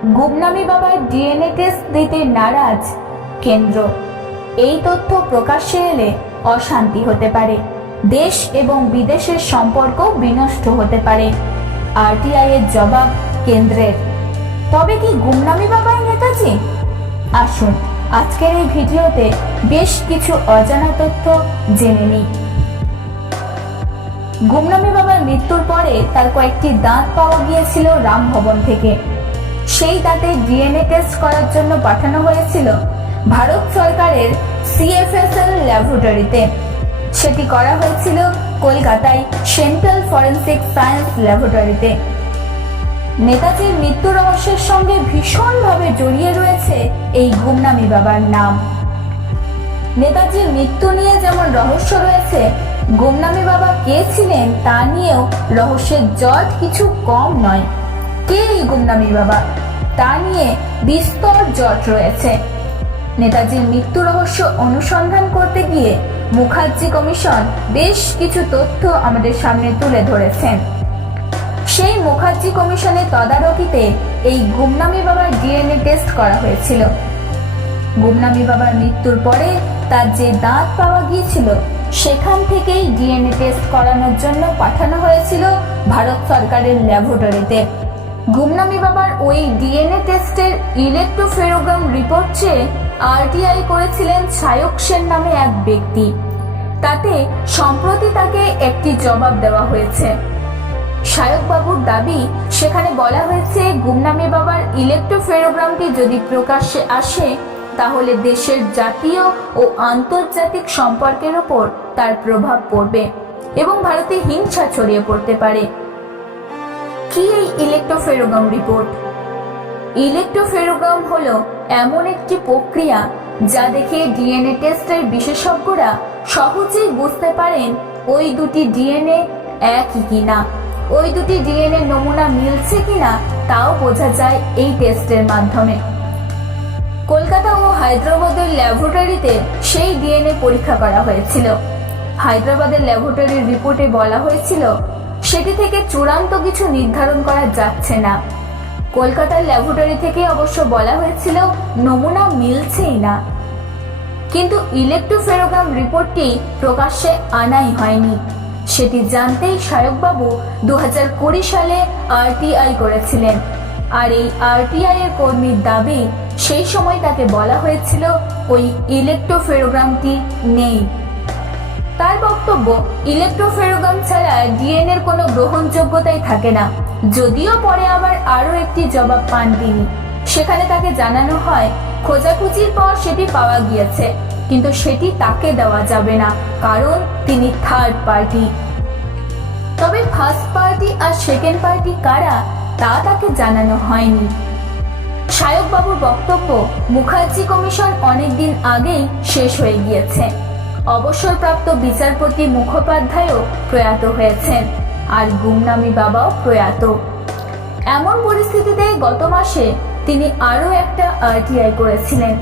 গুমনামি বাবার DNA test দিতে নারাজ কেন্দ্র। এই তথ্য প্রকাশ্যে এলে অশান্তি হতে পারে, দেশ এবং বিদেশের সম্পর্ক বিনষ্ট হতে পারে। আরটিআই এর জবাব কেন্দ্রের। তবে কি গুমনামি বাবাই নেতাজি? আসুন আজকের এই ভিডিওতে বেশ কিছু অজানা তথ্য জেনে নিই। গুমনামি বাবার মৃত্যুর পরে তার কয়েকটি দাঁত পাওয়া গিয়েছিল রামভবন থেকে। সেই দাঁতের ডিএনএ টেস্ট করার জন্য পাঠানো হয়েছিল ভারত সরকারের CFSL ল্যাবরেটরিতে। সেটি করা হয়েছিল কলকাতায় সেন্ট্রাল ফরেন্সিক সায়েন্স ল্যাবরেটরিতে। নেতাজির মৃত্যু রহস্যের সঙ্গে ভীষণভাবে জড়িয়ে রয়েছে এই গুমনামি বাবার নাম। নেতাজির মৃত্যু নিয়ে যেমন রহস্য রয়েছে, গুমনামি বাবা কে ছিলেন তা নিয়েও রহস্যের জট কিছু কম নয়। কে এই গুমনামি বাবা তা নিয়ে বিস্তর জট রয়েছে। নেতাজির মৃত্যু রহস্য অনুসন্ধান করতে গিয়ে মুখার্জি কমিশন বেশ কিছু তথ্য আমাদের সামনে তুলে ধরেছেন। সেই মুখার্জি কমিশনের তদারকিতে এই গুমনামি বাবার ডিএনএ টেস্ট করা হয়েছিল। গুমনামি বাবার মৃত্যুর পরে তার যে দাঁত পাওয়া গিয়েছিল সেখান থেকেই ডিএনএ টেস্ট করানোর জন্য পাঠানো হয়েছিল ভারত সরকারের ল্যাবরেটরিতে। গুমনামি বাবার ওই ডিএনএ টেস্টের ইলেকট্রোফেরোগ্রাম রিপোর্ট চেয়ে আরটিআই করেছিলেন সায়ক সেন নামে এক ব্যক্তি। তাতে সম্প্রতি তাকে একটি জবাব দেওয়া হয়েছে। সায়ক বাবুর দাবি, সেখানে বলা হয়েছে গুমনামি বাবার ইলেকট্রোফেরোগ্রামটি যদি প্রকাশ্যে আসে তাহলে দেশের জাতীয় ও আন্তর্জাতিক সম্পর্কের ওপর তার প্রভাব পড়বে এবং ভারতে হিংসা ছড়িয়ে পড়তে পারে। কি এই ইলেকট্রোফেরোগ্রাম রিপোর্ট? ইলেকট্রোফেরোগ্রাম হলো এমন একটি প্রক্রিয়া যা দেখে ডিএনএ টেস্টের বিশেষজ্ঞরা সহজেই বুঝতে পারেন ওই দুটি ডিএনএ একই কিনা, ওই দুটি ডিএনএ নমুনা মিলছে কিনা তাও বোঝা যায় এই টেস্টের মাধ্যমে। কলকাতা ও হায়দ্রাবাদের ল্যাবরেটরিতে সেই ডিএনএ পরীক্ষা করা হয়েছিল। হায়দ্রাবাদের ল্যাবরেটরির রিপোর্টে বলা হয়েছিল সেটি থেকে চূড়ান্ত কিছু নির্ধারণ করা যাচ্ছে না। কলকাতার ল্যাবরেটরি থেকে অবশ্য বলা হয়েছিল নমুনা মিলছেই না। কিন্তু ইলেকট্রোফেরোগ্রাম রিপোর্টটি প্রকাশ্যে আনাই হয়নি। সেটি জানতেই সায়কবাবু 2020 সালে আরটিআই করেছিলেন। আর এই আরটিআই এর কর্মীর দাবি, সেই সময় তাকে বলা হয়েছিল ওই ইলেকট্রোফেরোগ্রামটি নেই। তার বক্তব্য, ইলেকট্রোফেরোগ্রাম ছাড়া ডিএনএ এর কোনো গ্রহণযোগ্যতাই থাকে না। যদিও পরে আবার আরও একটি জবাব পান তিনি। সেখানে তাকে জানানো হয় খোঁজাখুঁজির পর সেটি পাওয়া গিয়েছে, কিন্তু সেটি তাকে দেওয়া যাবে না, কারণ তিনি থার্ড পার্টি। তবে ফার্স্ট পার্টি আর সেকেন্ড পার্টি কারা তা তাকে জানানো হয়নি। সায়কবাবুর বক্তব্য, মুখার্জি কমিশন অনেকদিন আগেই শেষ হয়ে গিয়েছে। অবসরপ্রাপ্ত বিচারপতি মুখোপাধ্যায়ও প্রয়াত হয়েছেন, আর গুমনামি বাবাও প্রয়াত। এমন পরিস্থিতিতে গত মাসে তিনি আরও একটা আরটিআই করেছিলেন।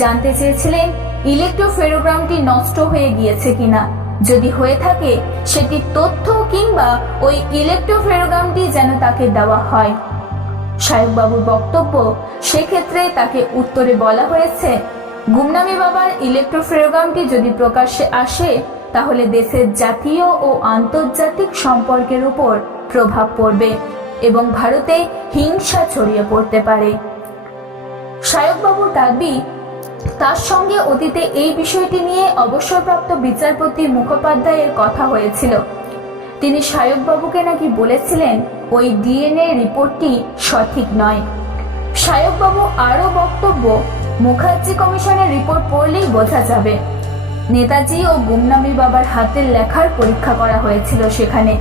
জানতে চেয়েছিলেন ইলেকট্রোফেরোগ্রামটি নষ্ট হয়ে গিয়েছে কিনা, যদি হয়ে থাকে সেটি তথ্য কিংবা ওই ইলেকট্রোফেরোগ্রামটি যেন তাকে দেওয়া হয়। সায়কবাবুর বক্তব্য, সেক্ষেত্রে তাকে উত্তরে বলা হয়েছে গুমনামি বাবার ইলেকট্রোফেরোগ্রামটি যদি প্রকাশ্যে আসে তাহলে দেশের জাতীয় ও আন্তর্জাতিক সম্পর্কের উপর প্রভাব পড়বে এবং ভারতে হিংসা ছড়িয়ে পড়তে পারে। সায়কবাবুর দাবি, তার সঙ্গে অতীতে এই বিষয়টি নিয়ে অবসরপ্রাপ্ত বিচারপতি মুখোপাধ্যায়ের কথা হয়েছিল। তিনি সায়কবাবুকে নাকি বলেছিলেন ওই ডিএনএ রিপোর্টটি সঠিক নয়। সায়কবাবু আরও বক্তব্য, মুখার্জি কমিশনের রিপোর্ট পড়লেই বোঝা যাবে। নেতাজি ও গুমনামি বাবার হাতের লেখার পরীক্ষা করা হয়েছিল সেখানে।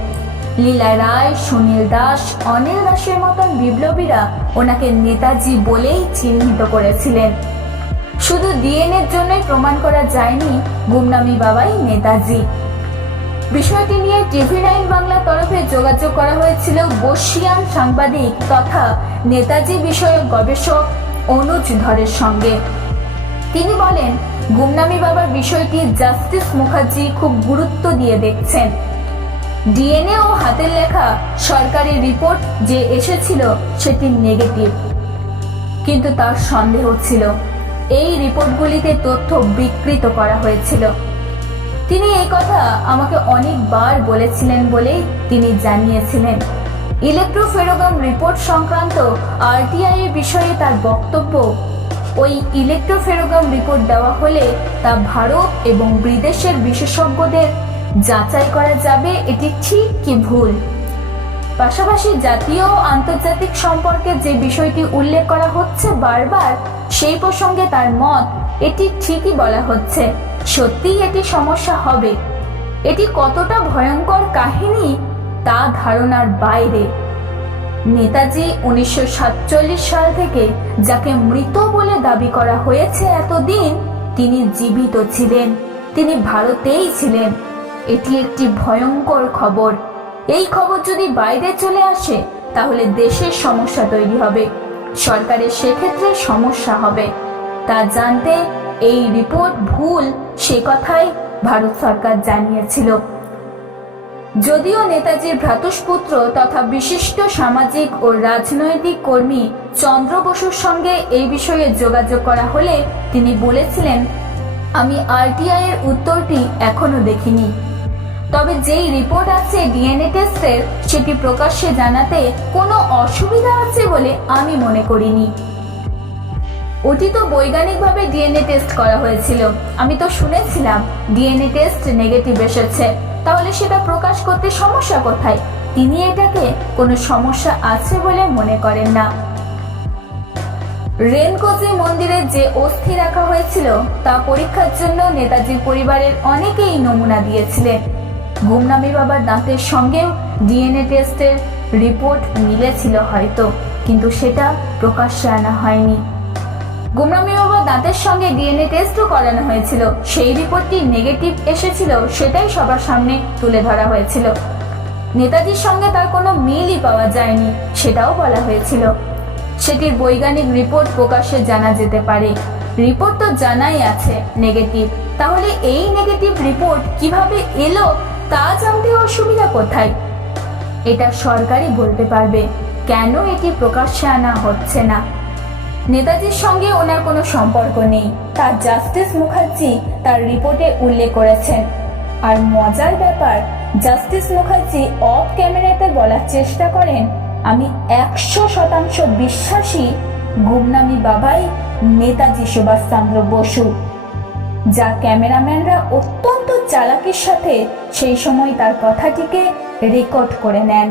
লীলা রায়, সুনীল দাস, অনিল দাসের মতন বিপ্লবীরা ওনাকে নেতাজি বলেই চিহ্নিত করেছিলেন। শুধু ডিএনএর জন্যই প্রমাণ করা যায়নি গুমনামি বাবাই নেতাজি। বিষয়টি নিয়ে TV9 বাংলার তরফে যোগাযোগ করা হয়েছিল বর্ষিয়ান সাংবাদিক তথা নেতাজি বিষয়ক গবেষক অনুজ ধরের সঙ্গে। তিনি বলেন, গুমনামি বাবার বিষয়টি জাস্টিস মুখার্জি খুব গুরুত্ব দিয়ে দেখছেন। ডিএনএ ও হাতের লেখা সরকারি রিপোর্ট যে এসেছিল সেটি নেগেটিভ। কিন্তু তার সন্দেহ ছিল এই রিপোর্টগুলিতে তথ্য বিকৃত করা হয়েছিল। তিনি এই কথা আমাকে অনেকবার বলেছিলেন বলেই তিনি জানিয়েছিলেন। ইলেকট্রোফেরোগ্রাম রিপোর্ট সংক্রান্ত আরটিআই এর বিষয়ে তার বক্তব্য, ওই ইলেকট্রোফেরোগ্রাম রিপোর্ট দেওয়া হলে তা ভারত এবং বিদেশের বিশেষজ্ঞদের যাচাই করা যাবে এটি ঠিক কি ভুল। পাশাপাশি জাতীয় ও আন্তর্জাতিক সম্পর্কে যে বিষয়টি উল্লেখ করা হচ্ছে বারবার, সেই প্রসঙ্গে তার মত, এটি ঠিকই বলা হচ্ছে, সত্যিই এটি সমস্যা হবে। এটি কতটা ভয়ঙ্কর কাহিনী তা ধারণার বাইরে। নেতাজি 1947 সাল থেকে যাকে মৃত বলে দাবি করা হয়েছে এতদিন, তিনি জীবিত ছিলেন, তিনি ভারতেই ছিলেন। এটি একটি ভয়ঙ্কর খবর। এই খবর যদি বাইরে চলে আসে তাহলে দেশের সমস্যা তৈরি হবে, সরকারের সেক্ষেত্রে সমস্যা হবে। তা জানতে এই রিপোর্ট ভুল সে কথাই ভারত সরকার জানিয়েছিল। যদিও নেতাজির ভ্রাতুষ্পুত্র তথা বিশিষ্ট সামাজিক ও রাজনৈতিক কর্মী চন্দ্র বসুর সঙ্গে এই বিষয়ে যোগাযোগ করা হলে তিনি বলেছিলেন, আমি আরটিআই এর উত্তরটি এখনো দেখিনি, তবে যেই রিপোর্ট আছে ডিএনএ টেস্টের সেটি প্রকাশ্যে জানাতে কোনো অসুবিধা আছে বলে আমি মনে করিনি। ওটি তো বৈজ্ঞানিকভাবে ডিএনএ টেস্ট করা হয়েছিল, আমি তো শুনেছিলাম ডিএনএ টেস্ট নেগেটিভ এসেছে, তাহলে সেটা প্রকাশ করতে সমস্যা কোথায়? তিনি এটাকে কোনো সমস্যা আছে বলে মনে করেন না। রেনকোজি মন্দিরে যে অস্থি রাখা হয়েছিল তা পরীক্ষার জন্য নেতাজির পরিবারের অনেকেই নমুনা দিয়েছিলেন। গুমনামি বাবার দাঁতের সঙ্গেও ডিএনএ টেস্টের রিপোর্ট মিলেছিল হয়তো, কিন্তু সেটা প্রকাশ্যে আনা হয়নি। গুমনামি বাবার দাঁতের সঙ্গে ডিএনএ টেস্টও করানো হয়েছিল, সেই রিপোর্টটি নেগেটিভ এসেছিল, সেটাই সবার সামনে তুলে ধরা হয়েছিল। নেতাজির সঙ্গে তার কোনো মিলই পাওয়া যায়নি, সেটাও বলা হয়েছিল। সেটির বৈজ্ঞানিক রিপোর্ট প্রকাশ্যে জানা যেতে পারে। রিপোর্ট তো জানাই আছে নেগেটিভ, তাহলে এই নেগেটিভ রিপোর্ট কিভাবে এলো তা জানতে অসুবিধা কোথায়? এটা সরকারই বলতে পারবে কেন এটি প্রকাশ্যে আনা হচ্ছে না। নেতাজির সঙ্গে ওনার কোনো সম্পর্ক নেই, তার জাস্টিস মুখার্জি তার রিপোর্টে উল্লেখ করেছেন। আর মজার ব্যাপার, জাস্টিস মুখার্জি অফ ক্যামেরাতে বলার চেষ্টা করেন, আমি 100% বিশ্বাসী গুমনামি বাবাই নেতাজি সুভাষচন্দ্র বসু। যা ক্যামেরাম্যানরা অত্যন্ত চালাকির সাথে সেই সময় তার কথাটিকে রেকর্ড করে নেন।